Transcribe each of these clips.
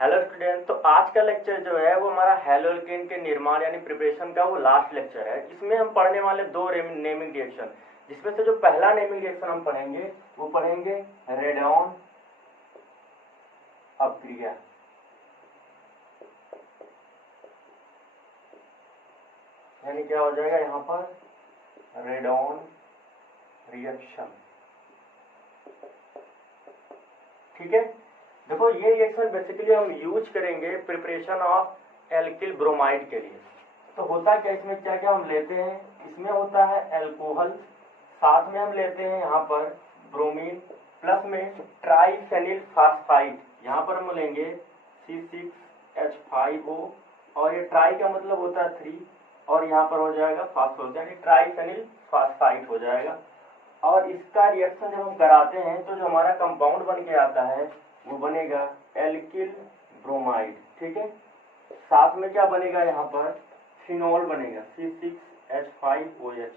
Hello student. तो आज का लेक्चर जो है वो हमारा हैलोल्केन के निर्माण यानी प्रिपरेशन का वो लास्ट लेक्चर है। इसमें हम पढ़ने वाले दो नेमिंग रिएक्शन, जिसमें से जो पहला नेमिंग रिएक्शन हम पढ़ेंगे वो पढ़ेंगे रेडॉन अपक्रिया। यानी क्या हो जाएगा यहाँ पर रेडॉन रिएक्शन। ठीक है, देखो ये रिएक्शन बेसिकली हम यूज करेंगे प्रिपरेशन ऑफ एल्किल ब्रोमाइड के लिए। तो होता क्या, इसमें क्या क्या हम लेते हैं, इसमें होता है एल्कोहल, साथ में हम लेते हैं यहाँ पर ब्रोमीन, प्लस में ट्राइफेनिल फास्फाइड, यहाँ पर हम लेंगे C6H5O, और ये ट्राई का मतलब होता है 3, और यहाँ पर हो जाएगा फास्फोरस यानी ट्राइफेनिल फास्फाइड हो जाएगा। और इसका रिएक्शन जब हम कराते हैं तो जो हमारा कंपाउंड बन के आता है वो बनेगा एल्किल ब्रोमाइड। ठीक है, साथ में क्या बनेगा, यहाँ पर फिनोल बनेगा C6H5OH,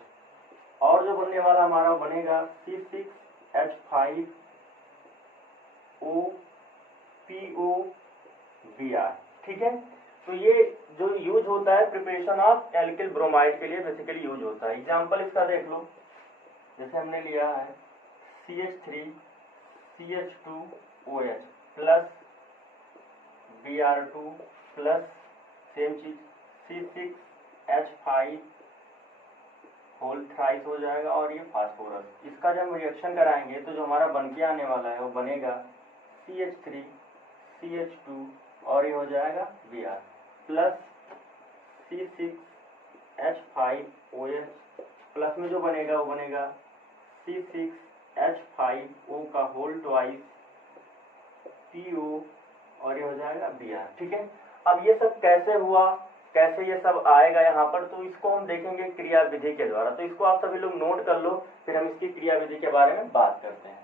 और जो बनने वाला हमारा बनेगा C6H5OPOBr। ठीक है, तो ये जो यूज होता है प्रिपरेशन ऑफ एल्किल ब्रोमाइड के लिए बेसिकली यूज होता है। एग्जांपल इसका देख लो, जैसे हमने लिया है CH3CH2OH plus Br2 plus same चीज C6H5 होल थ्राइस हो जाएगा, और ये फास्फोरस। इसका जब हम रिएक्शन कराएंगे तो जो हमारा बन के आने वाला है वो बनेगा CH3CH2 और ये हो जाएगा Br प्लस C6H5OH, प्लस में जो बनेगा वो बनेगा C6H5O का होल ट्वाइस PO, और ये हो जाएगा Br। ठीक है, अब ये सब कैसे हुआ, कैसे ये सब आएगा यहाँ पर, तो इसको हम देखेंगे क्रिया विधि के द्वारा। तो इसको आप सभी लोग नोट कर लो, फिर हम इसकी क्रिया विधि के बारे में बात करते हैं।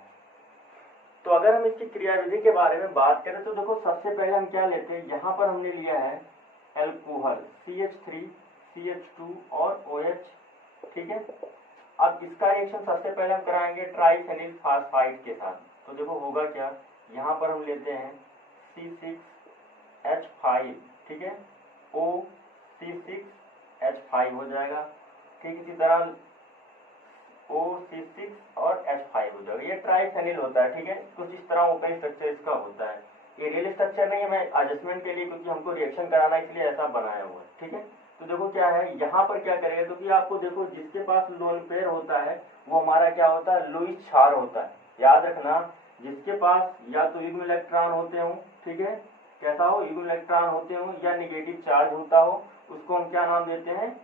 तो अगर हम इसकी क्रिया विधि के बारे में बात करें तो देखो सबसे पहले हम क्या लेते हैं, यहाँ पर हमने लिया है एल्कोहल CH3CH2 और OH। ठीक है, अब इसका रिएक्शन सबसे पहले हम कराएंगे ट्राइफेनिल फास्फाइड के साथ। तो देखो होगा क्या, यहाँ पर हम लेते हैं C6H5, ठीक है, OC6H5 हो जाएगा। ठीक इसी तरह OC6 और H5 हो जाएगा। ये ट्राइफेनिल होता है। ठीक है, कुछ इस तरह ओपन स्ट्रक्चर इसका होता है। ये रियल स्ट्रक्चर नहीं है, मैं एडजस्टमेंट के लिए, क्योंकि हमको रिएक्शन कराना है इसलिए ऐसा बनाया हुआ है। ठीक है, तो देखो क्या है, यहाँ पर क्या करेगा, क्योंकि आपको देखो जिसके पास लोन पेयर होता है वो हमारा क्या होता है, लुईस क्षार होता है। याद रखना, जिसके पास या तो युग्म इलेक्ट्रॉन होते हो, ठीक है, कैसा हो, युग्म इलेक्ट्रॉन होते हो, या निगेटिव चार्ज होता हो, उसको हम क्या नाम देते हैं,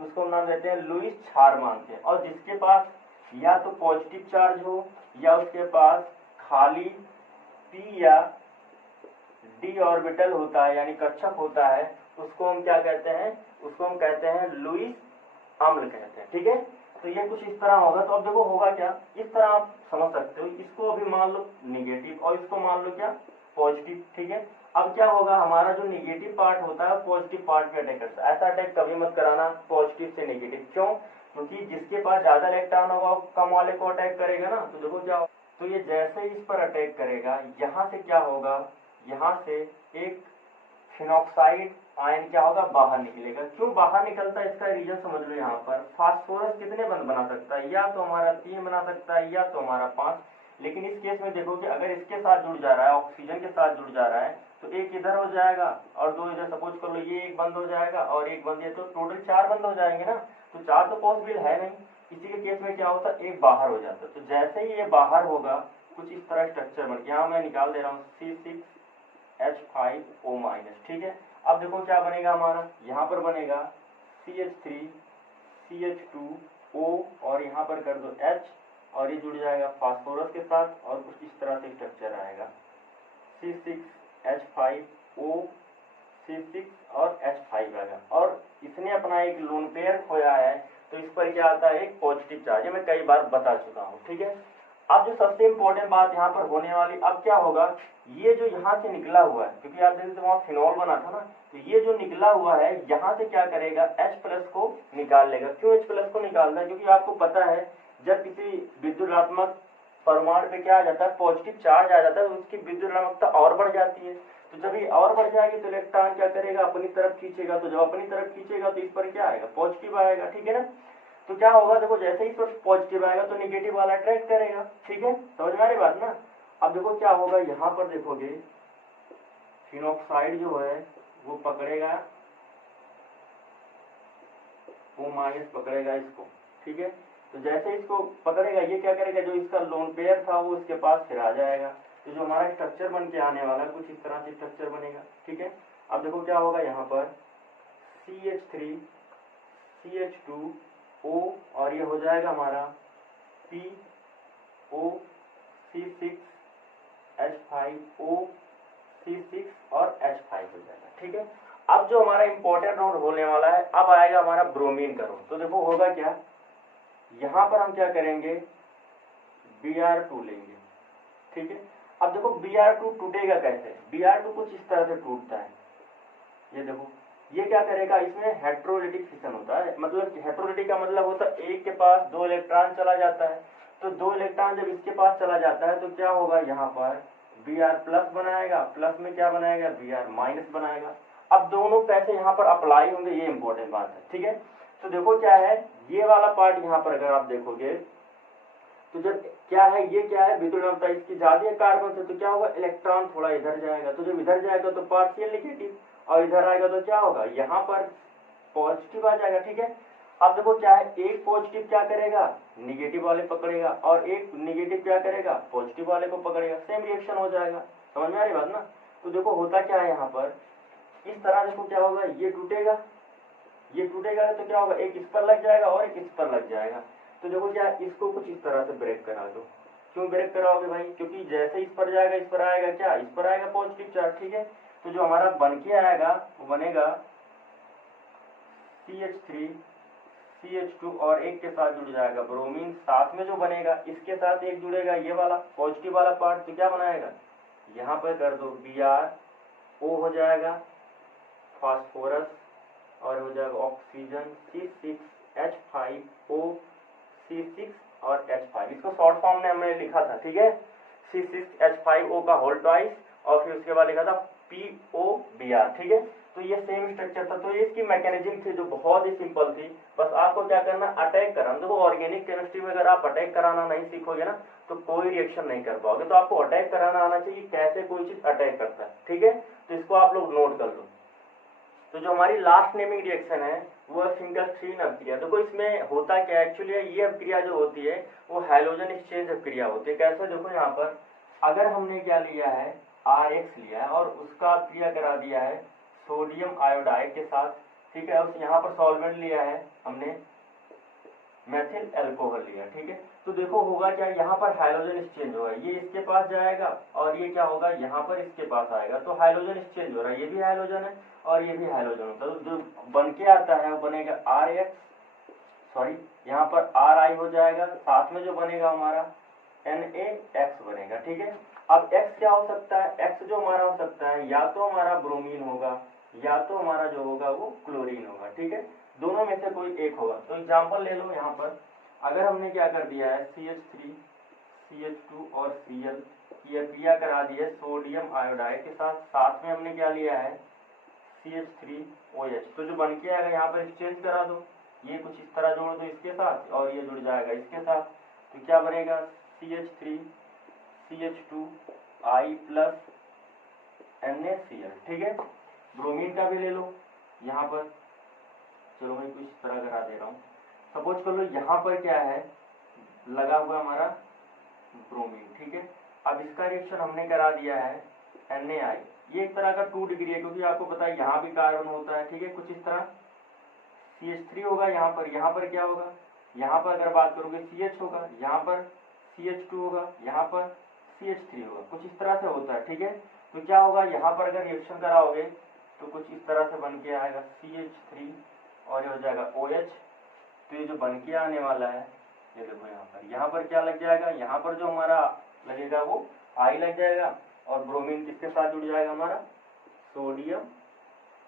उसको हम नाम देते हैं लुईस क्षार मानते हैं। और जिसके पास या तो पॉजिटिव चार्ज हो या उसके पास खाली p या d ऑर्बिटल होता है यानी कक्षक होता है, उसको हम क्या कहते हैं, उसको हम कहते हैं लुईस अम्ल कहते हैं। ठीक है, तो ये कुछ इस तरह होगा। तो अब देखो होगा क्या, इस तरह आप समझ सकते हो, इसको अभी मान लो निगेटिव और इसको मान लो क्या, पॉजिटिव। ठीक है, अब क्या होगा, हमारा जो निगेटिव पार्ट होता है पॉजिटिव पार्ट पे अटैक करता है। ऐसा अटैक कभी मत कराना पॉजिटिव से निगेटिव। क्यों, क्योंकि जिसके पास ज्यादा इलेक्ट्रॉन होगा कम वाले को अटैक करेगा ना। तो देखो क्या, तो ये जैसे ही इस पर अटैक करेगा, यहाँ से क्या होगा, यहाँ से एक फिनॉक्साइड आयन क्या होगा, बाहर निकलेगा। क्यों बाहर निकलता है, इसका रीजन समझ लो। यहाँ पर फास्फोरस कितने बंद बना सकता है, या तो हमारा 3 बना सकता है या तो हमारा 5। लेकिन इस केस में देखो कि अगर इसके साथ जुड़ जा रहा है, ऑक्सीजन के साथ जुड़ जा रहा है, तो एक इधर हो जाएगा और 2 इधर। सपोज कर लो ये एक बंद हो जाएगा और एक बंद, है तो टोटल 4 बंद हो जाएंगे ना। तो 4 तो पॉसिबल है नहीं। इसी के केस में क्या होता है, एक बाहर हो जाता है। तो जैसे ही ये बाहर होगा कुछ इस तरह स्ट्रक्चर बन, यहाँ मैं निकाल दे रहा हूँ C6H5O-। ठीक है, अब देखो क्या बनेगा हमारा, यहाँ पर बनेगा CH3CH2O और यहाँ पर कर दो H, और ये जुड़ जाएगा फास्फोरस के साथ, और कुछ इस तरह से स्ट्रक्चर आएगा C6H5O, C6 और H5 आएगा। और इसने अपना एक लोन पेयर खोया है, तो इस पर क्या आता है, एक पॉजिटिव चार्ज। मैं कई बार बता चुका हूँ। ठीक है, अब जो सबसे इंपॉर्टेंट बात यहाँ पर होने वाली, अब क्या होगा, ये जो यहाँ से निकला हुआ है, क्योंकि आप देखते वहां फिनॉल बना था ना, तो ये जो निकला हुआ है यहाँ से क्या करेगा, H+ को निकाल लेगा। क्यों H+ को निकालना है, क्योंकि आपको पता है जब किसी विद्युतात्मक परमाणु पे क्या आ जाता है, पॉजिटिव चार्ज आ जाता है, तो उसकी विद्युत ऋणात्मकता और बढ़ जाती है। तो जब ये और बढ़ जाएगी तो इलेक्ट्रॉन क्या करेगा, अपनी तरफ खींचेगा, तो जब अपनी तरफ खींचेगा तो इस पर क्या आएगा, पॉजिटिव आएगा, ठीक है ना। तो क्या होगा, देखो जैसे ही इस पर पॉजिटिव आएगा तो निगेटिव वाला अट्रैक्ट करेगा, ठीक है, समझ में आ रही बात ना। अब देखो क्या होगा, यहाँ पर देखोगे फिनॉक्साइड जो है वो पकड़ेगा, वो माइनस पकड़ेगा इसको, ठीक है। तो जैसे इसको पकड़ेगा ये क्या करेगा, जो इसका लोन पेयर था वो इसके पास फिर आ जाएगा। तो जो हमारा स्ट्रक्चर बन के आने वाला है कुछ इस तरह से स्ट्रक्चर बनेगा, ठीक है। अब देखो क्या होगा, यहाँ पर CH3 CH2O और ये हो जाएगा हमारा POC6H5O और H5 हो जाएगा, ठीक है। अब जो हमारा इंपॉर्टेंट रोल होने वाला है, अब आएगा हमारा ब्रोमीन का रोल। तो देखो होगा क्या, यहां पर हम क्या करेंगे, Br2 लेंगे, ठीक है। अब देखो Br2 टूटेगा कैसे, Br2 कुछ इस तरह से टूटता है, ये देखो ये क्या करेगा, इसमें हेट्रोलिटिक फिशन होता है। मतलब हेट्रोलिटिक का मतलब होता है एक के पास 2 इलेक्ट्रॉन चला जाता है, तो 2 इलेक्ट्रॉन जब इसके पास चला जाता है तो क्या होगा, यहाँ पर Br प्लस बनाएगा, प्लस में क्या बनाएगा, Br माइनस बनाएगा। अब दोनों कैसे यहाँ पर अप्लाई होंगे, ये इंपॉर्टेंट बात है, ठीक है। तो देखो क्या है, ये वाला पार्ट यहाँ पर अगर आप देखोगे तो जब क्या है, ये क्या है, विद्युत ऋणात्मकता इसकी ज्यादा है कार्बन से, तो क्या होगा, इलेक्ट्रॉन थोड़ा इधर जाएगा, तो जब इधर जाएगा तो पार्शियल नेगेटिव, और इधर आएगा तो क्या होगा, यहाँ पर पॉजिटिव आ जाएगा, ठीक है। अब देखो क्या है, एक पॉजिटिव क्या करेगा, निगेटिव वाले पकड़ेगा, और एक निगेटिव क्या करेगा, पॉजिटिव वाले को पकड़ेगा, सेम रिएक्शन हो जाएगा, समझ में आ रही बात ना। तो देखो होता क्या है, यहाँ पर इस तरह देखो क्या होगा, ये टूटेगा, ये टूटेगा तो क्या होगा, एक इस पर लग जाएगा और एक इस पर लग जाएगा। तो देखो क्या, इसको कुछ इस तरह से ब्रेक करा दो। क्यों ब्रेक कराओगे भाई, क्योंकि जैसे इस पर जाएगा इस पर आएगा क्या, इस पर आएगा पॉजिटिव चार्ज, ठीक है। तो जो हमारा बन के आएगा वो बनेगा CH3 CH2 और एक के साथ जुड़ जाएगा ब्रोमीन, साथ में जो बनेगा इसके साथ एक जुड़ेगा ये वाला पॉजिटिव वाला पार्ट, तो क्या बनाएगा, यहाँ पर कर दो Br O हो जाएगा, फास्फोरस और हो जाएगा ऑक्सीजन C6H5O C6 और H5, इसको शॉर्ट फॉर्म में हमने लिखा था, ठीक है, C6H5O का होल ट्वाइस और फिर उसके बाद लिखा था POBr, ठीक है। तो ये सेम स्ट्रक्चर था। तो ये इसकी मैकेनिज्म थी जो बहुत ही सिंपल थी, बस आपको क्या करना, अटैक कराना। देखो ऑर्गेनिक केमिस्ट्री में अगर आप अटैक कराना नहीं सीखोगे ना तो कोई रिएक्शन नहीं कर पाओगे, तो आपको अटैक कराना आना चाहिए, कैसे कोई चीज अटैक करता है, ठीक है। तो इसको आप लोग नोट कर लो। तो जो हमारी लास्ट नेमिंग रिएक्शन है वो सिंगल स्ट्रीन अभिक्रिया। देखो इसमें होता क्या है, एक्चुअली ये अभिक्रिया जो होती है वो हाइड्रोजन एक्सचेंज अभिक्रिया होती है। कैसे, देखो यहाँ पर अगर हमने क्या लिया है, RX लिया है और उसका अभिक्रिया करा दिया है सोडियम आयोडाइड के साथ, ठीक है, और यहाँ पर सॉल्वेंट लिया है हमने मेथिल अल्कोहल लिया, ठीक है। तो देखो होगा क्या, यहाँ पर हाइड्रोजन एक्सचेंज होगा, ये इसके पास जाएगा और ये क्या होगा, यहाँ पर इसके पास आएगा, तो हाइड्रोजन एक्सचेंज हो रहा है, ये भी हाइड्रोजन है और ये भी हाइड्रोजन होता है। तो जो बन के आता है वो बनेगा RX, सॉरी यहाँ पर RI हो जाएगा, साथ में जो बनेगा हमारा NaX बनेगा, ठीक है। अब X क्या हो सकता है, X जो हमारा हो सकता है या तो हमारा ब्रोमीन होगा या तो हमारा जो होगा वो क्लोरीन होगा, ठीक है, दोनों में से कोई एक होगा। तो एग्जांपल ले लो, यहाँ पर अगर हमने क्या कर दिया है, CH3 CH2 और Cl की अभिक्रिया करा दी है सोडियम आयोडाइड के साथ, साथ में हमने क्या लिया है CH3OH, तो जो बन के आएगा यहाँ पर एक्सचेंज करा दो, ये कुछ इस तरह जोड़ दो इसके साथ और ये जुड़ जाएगा इसके साथ, तो क्या बनेगा CH3 CH2I प्लस NaCl, ठीक है। ब्रोमीन का भी ले लो यहाँ पर, चलो मैं कुछ इस तरह करा दे रहा हूँ। सपोज कर लो यहाँ पर क्या है लगा हुआ हमारा ब्रोमीन, ठीक है। अब इसका रिएक्शन हमने करा दिया है NaI, ये एक तरह का 2 डिग्री है क्योंकि आपको पता है यहाँ भी कार्बन होता है, ठीक है, कुछ इस तरह CH3 होगा, यहाँ पर क्या होगा, यहाँ पर अगर बात करोगे CH होगा, यहाँ पर CH2 होगा, यहाँ पर CH3 होगा, कुछ इस तरह से होता है, ठीक है। तो क्या होगा, यहाँ पर अगर रिएक्शन कराओगे तो कुछ इस तरह से बन के आएगा CH3 और ये हो जाएगा OH। तो ये जो बन के आने वाला है ये देखो यहाँ पर क्या लग जाएगा, यहाँ पर जो हमारा लगेगा वो I लग जाएगा और ब्रोमीन किसके साथ जुड़ जाएगा, हमारा सोडियम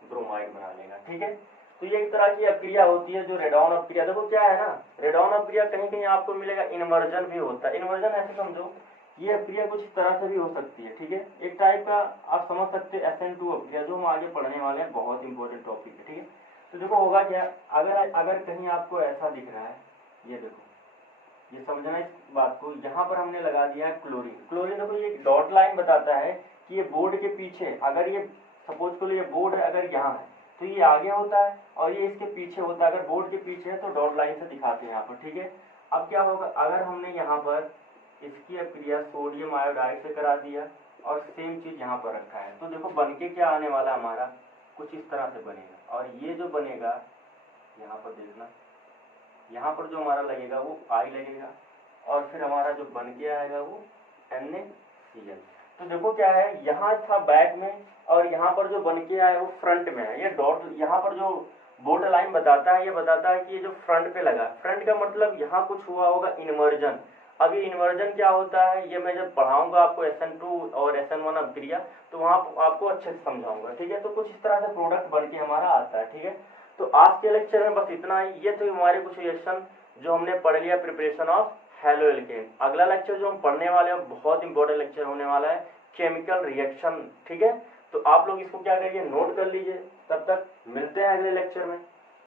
ब्रोमाइड बना लेगा, ठीक है। तो ये एक तरह की अपक्रिया होती है जो रेडॉन अपक्रिया। देखो क्या है ना, रेडॉन अपक्रिया कहीं कहीं आपको मिलेगा इन्वर्जन भी होता है। इन्वर्जन ऐसे समझो, ये अपक्रिया कुछ इस तरह से भी हो सकती है, ठीक है। एक टाइप का आप समझ सकते हैं SN2 अपक्रिया, जो हम आगे पढ़ने वाले हैं, बहुत इंपॉर्टेंट टॉपिक है, ठीक है। तो देखो होगा क्या, अगर कहीं आपको ऐसा दिख रहा है, ये देखो, ये समझना इस बात को, यहाँ पर हमने लगा दिया है क्लोरीन। क्लोरीन देखो ये डॉट लाइन बताता है कि ये बोर्ड के पीछे, अगर ये सपोज करो ये बोर्ड है, अगर यहाँ है तो ये आगे होता है और ये इसके पीछे होता है। अगर बोर्ड के पीछे है तो डॉट लाइन से दिखाते हैं यहाँ पर, ठीक है। अब क्या होगा, अगर हमने यहाँ पर इसकी अपक्रिया सोडियम आयोडाइड से करा दिया और सेम चीज यहाँ पर रखा है, तो देखो बन के क्या आने वाला हमारा, कुछ इस तरह से बनेगा। और ये जो बनेगा, यहाँ पर देखना, यहाँ पर जो हमारा लगेगा वो I लगेगा और फिर हमारा जो बन के आएगा वो NaCl। तो देखो क्या है, यहाँ था बैक में और यहाँ पर जो बन के आया वो फ्रंट में है। ये डॉट यहाँ पर जो बोल्ड लाइन बताता है, ये बताता है कि ये जो फ्रंट पे लगा, फ्रंट का मतलब यहाँ कुछ हुआ होगा इन्वर्जन। अब ये इन्वर्जन क्या होता है, ये मैं जब पढ़ाऊंगा आपको SN2 और SN1 अपक्रिया, तो वहां आपको अच्छे से समझाऊंगा, ठीक है। तो कुछ इस तरह से प्रोडक्ट बन के हमारा आता है, ठीक है। तो आज के लेक्चर में बस इतना ही। ये तो हमारे कुछ रिएक्शन जो हमने पढ़ लिया, प्रिपरेशन ऑफ हेलो एल्केन। अगला लेक्चर जो हम पढ़ने वाले हैं बहुत इंपॉर्टेंट लेक्चर होने वाला है, केमिकल रिएक्शन, ठीक है। तो आप लोग इसको क्या करिए, नोट कर लीजिए। तब तक मिलते हैं अगले लेक्चर में।